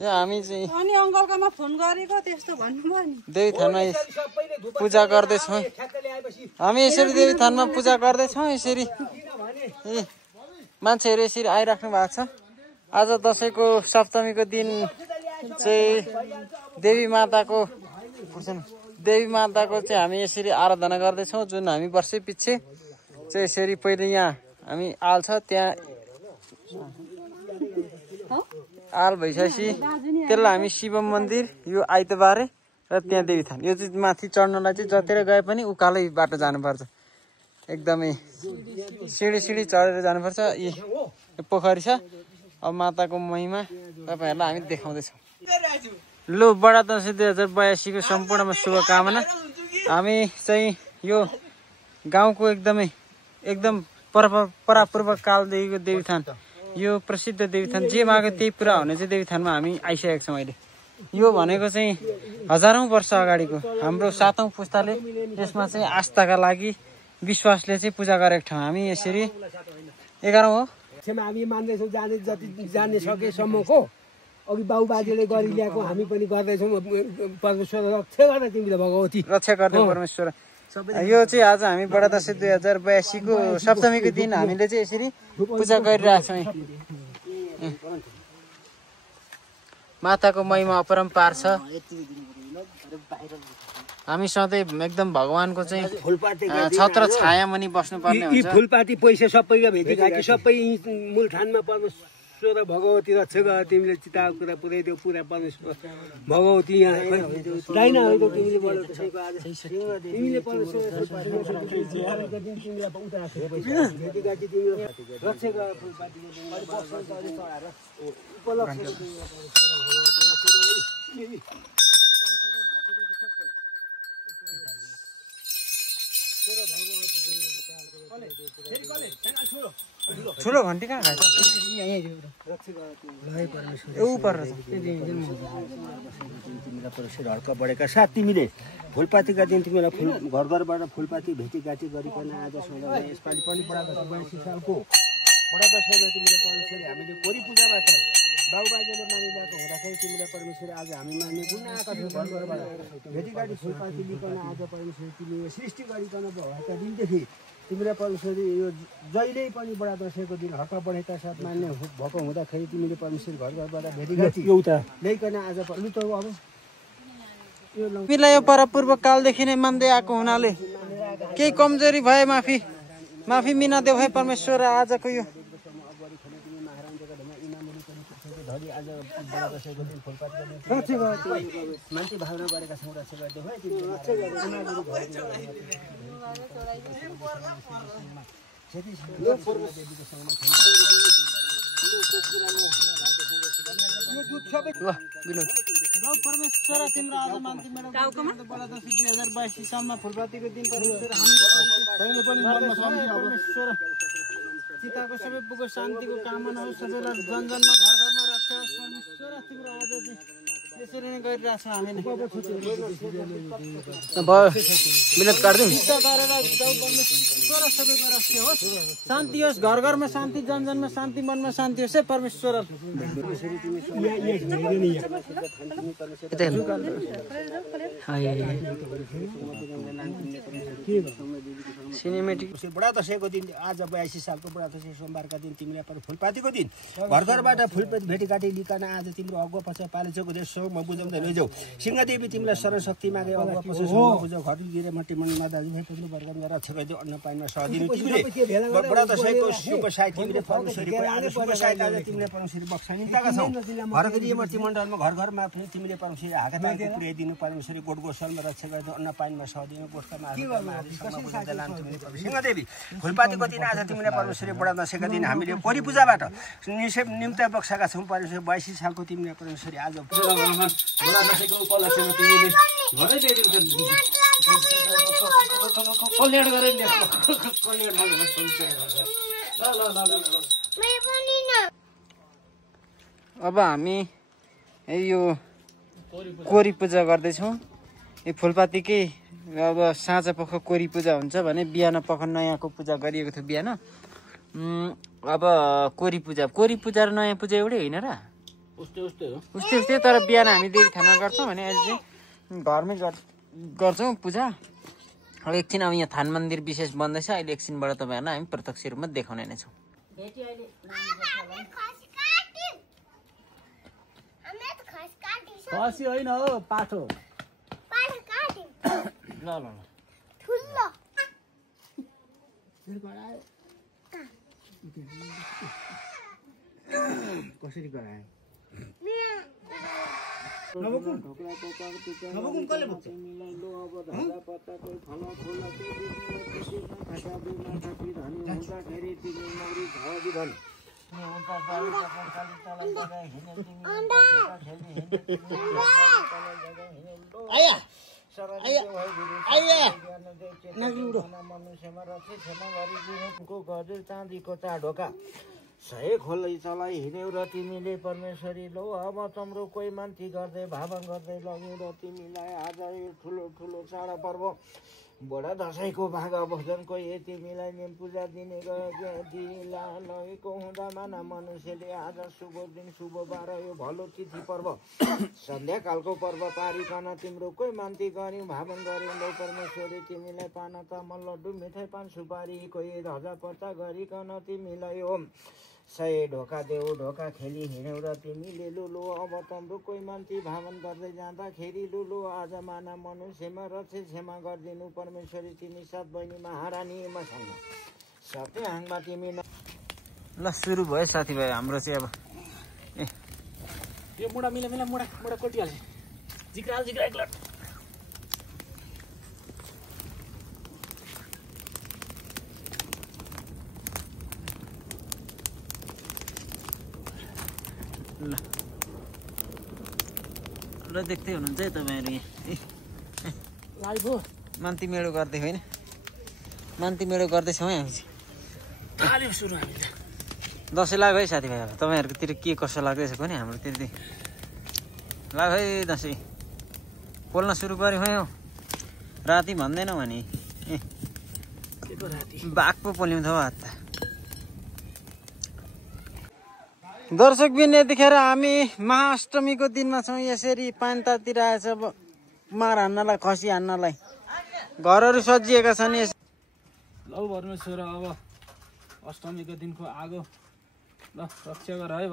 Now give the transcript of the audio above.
हामी चाहिँ अनि अङ्कलकामा फोन गरेको त्यस्तो भन्नुभयो नि देवी थानमा पूजा गर्दैछौँ हामी यसरी देवी थानमा पूजा गर्दैछौँ यसरी मान्छेहरू यसरी आइराख्नु भएको छ आज दसैँको सप्तमीको दिन चाहिँ देवी माताको चाहिँ हामी यसरी आराधना गर्दैछौँ जुन हामी वर्षै पछि चाहिँ यसरी पहिले यहाँ हामी आल छ त्यहाँ आल भइसकेपछि त्यसलाई हामी शिव मन्दिर यो आइतबारे र त्यहाँ देवी थान यो चाहिँ माथि चढ्नलाई चाहिँ जतिर गए पनि उकालै बाटो जानुपर्छ एकदमै सिँढी चढेर जानुपर्छ यो पोखरी छ अब माताको महिमा तपाईँहरूलाई हामी देखाउँदैछौँ लो बडा दसैँ 2082 को सम्पूर्णमा शुभकामना हामी चाहिँ यो गाउँको एकदम परापूर्व कालदेखिको देवीथान यो प्रसिद्ध देवीथान जे माग्यो त्यही पुरा हुने चाहिँ देवीथानमा हामी आइसकेको छौँ अहिले यो भनेको चाहिँ हजारौं वर्ष अगाडिको हाम्रो 7औं पुस्ताले यसमा चाहिँ आस्थाका लागि विश्वासले चाहिँ पूजा गरेको ठाउँ हामी यसरी 11औं हो हामी मान्दैछौँ जाने सकेसम्मको अघि बाउ बाजेले गरि ल्याएको हामी पनि गर्दैछौँ परमेश्वर रक्षा गर्ने तिमीले भगवती रक्षा गर्ने परमेश्वर यो चाहिँ आज हामी बडा दसैँ 2082 को सप्तमीको दिन हामीले चाहिँ यसरी पूजा गरिरहेछौँ माताको महिमा अपरम्पार छ हामी सधैँ एकदम भगवानको चाहिँ छत्र छाया मुनि बस्नुपर्ने हुन्छ फुलपाती पैसा सबैका भेटिघाटी सबै मूल ठानमा परमेश्वर भगवती रक्षा गर तिमीले चिताको कुरा पुर्याइदेऊ पुरा परमेश्वर भगवती यहाँ दाइन होइन तिमीले तिमीले परमेश्वर भेटिघाटी तिमीले रक्षा गर ठुलो घन्टी कहाँ खान्छ हर्क बढेका साथ तिमीले फुलपातीका दिन तिमीलाई घर घरबाट फुलपाती भेटीघाटी गरिकन आज यसपालि पनि बडा दसैँ 82 सालको बडा दसैँमा तिमीले परमेश्वर हामीले कोरी पूजाबाट बाबुबाजेले मानिरहेको हुँदाखेरि तिमीले परमेश्वर आज हामी मान्ने गुण आएका थियौ घर घरबाट भेटीघाटी फुलपाती लिकन आज परमेश्वर तिमीले सृष्टि गरिकन भएका दिनदेखि तिमीले परमेश्वर यो जहिल्यै पनि बडा दसैँको दिन हर्क बढेका साथ मान्ने भएको हुँदाखेरि तिमीले परमेश्वर घर घरबाट भेटीघाटी एउटा ल्याइकन आज लु त अब यो परपूर्व कालदेखि नै मान्दै आएको हुनाले केही कमजोरी भए माफी मिना देऊ है परमेश्वर आजको यो मान्छे भावना गरेका छौँ रक्षा गरिदेऊ है परमेश्वर तिम्रो आज मान्ती मेडम बडा दसैँ 2082 सालमा फुलपातीको दिन परमेश्वर चिताको सबै पुगो शान्तिको कामना होस् सबैलाई जनजनमा घर घरमा रक्षा होस् परमेश्वर तिम्रो आज यसरी नै गरिरहेछ हामीले मिनट काट्दिउँ परमेश्वर सबैको रक्षा होस् शान्ति होस् घर घरमा शान्ति जनजनमा शान्ति मनमा शान्ति होस् है परमेश्वर सिनेमेटिक बडा दसैँको दिन आज 82 सालको बडा दसैँ सोमबारका दिन तिमीले फुलपातीको दिन घर घरबाट फुलपाती भेटीघाटी लिकन आज तिम्रो अगुवा पछि पालेछको देश म बुझाउँदै लैजाऊ सिंहदेवी तिमीलाई शरणशक्ति मागे अगुवा पछि बुझाऊ घर गिरे मटी मनमा दाजुभाइ पुग्नु वर्गमा रक्षा गरिदेऊ अन्न पानीमा सहदिनु तिमीले बडा दसैँको शुभ साई तिमीले परमेश्वरीको आज शुभ साई आज तिमीले परमेश्वरी बक्सानिताका छौ घर गिरे मटी मण्डलमा घर घरमा तिमीले परमेश्वरी हाकाताको पुर्याइदिनु परमेश्वरी गोठ गोसलमा रक्षा गरिदेऊ अन्न पानीमा सहदिनु गोठमा सिंहदेवी फुलपातीको दिन आज तिमीले परमेश्वरी बडा दसैँका दिन हामीले कोरी पूजाबाट निम्ता बक्साका छौँ परमेश्वरी 82 सालको तिमीले परमेश्वरी आज बडा दसैँको उपलक्ष्यमा तिमीले कल्याण गरेर अब हामी यो कोरी पूजा गर्दैछौँ यो फुलपातीकै अब साँझ पख कोरी पूजा हुन्छ भने बिहान पख नयाँको पूजा गरिएको थियो बिहान अब कोरी पूजा र नयाँ पूजा एउटै होइन र उस्तै तर बिहान हामी देवी थानमा गर्छौँ भने अहिले चाहिँ घरमै गर्छौँ पूजा। अब एकछिन अब यहाँ थान मन्दिर विशेष बन्दैछ, अहिले एकछिनबाट तपाईँहरूलाई हामी प्रत्यक्ष रूपमा देखाउने नै छौँ। खसी होइन हो, पाठो। ल ल ल कसरी गराए? चाँदीको ढोका सय खोलै चलाइ हिँड्यौ र तिमीले परमेश्वरी लो अब तम्रो कोही मान्ती गर्दै भावन गर्दै लग्यौ र तिमीलाई आज यो ठुलो ठुलो चाड पर्व बडा दसैँको भाग भोजनको तिमीलाई निम पूजा दिने लगेको हुँदा माना मनुष्यले आज शुभ दिन शुभ बार यो भलो तिथि पर्व सन्ध्याकालको पर्व पारिकन तिम्रो कोही मान्ती गर्यौँ भावन गर्यौँ लो परमेश्वरी तिमीलाई पान तामल लड्डु मिठाई पान सुपारी कोही ध्वजा पर्चा गरिकन तिमीलाई हो सय ढोका देऊ ढोका खेली हिँड्यौ र तिमीले लुलो अब तम्रो कोही मान्ती भावन गर्दै जाँदाखेरि लुलो आज माना मनुष्यमा रक्षे क्षमा गरिदिनु परमेश्वरी तिमी सात बहिनी महारानी मसँग सत्य हाङमा तिमी ल सुरु भयो साथीभाइ हाम्रो चाहिँ अब यो मुडा मिला मिला मुडा मुडा कोटिहाल्छ जिग्रा जिग्रा एक लट ल देख्दै हुनुहुन्छ है तपाईँहरू यहाँ लाइभ हो मान्ती मेलो गर्दै होइन मान्ती मेलो गर्दैछौँ है हामी आलिम सुरु हामीले दसैँ लाग्यो है साथीभाइ। अब तपाईँहरूकोतिर के कसो लाग्दैछ भने हाम्रोतिर लाग्यो है दसैँ पोल्न सुरु गऱ्यौँ है। राति भन्दैनौँ भने बाघ पो पोल्यौँ थियो हात। दर्शकबिन यतिखेर हामी महाअष्टमीको दिनमा छौँ। यसरी पानी तातिर आएछ मार हान्नलाई खसी हान्नलाई घरहरू सजिएका छन्। लौ परमेश्वर अब अष्टमीको दिनको आगो ल रक्षा गर है।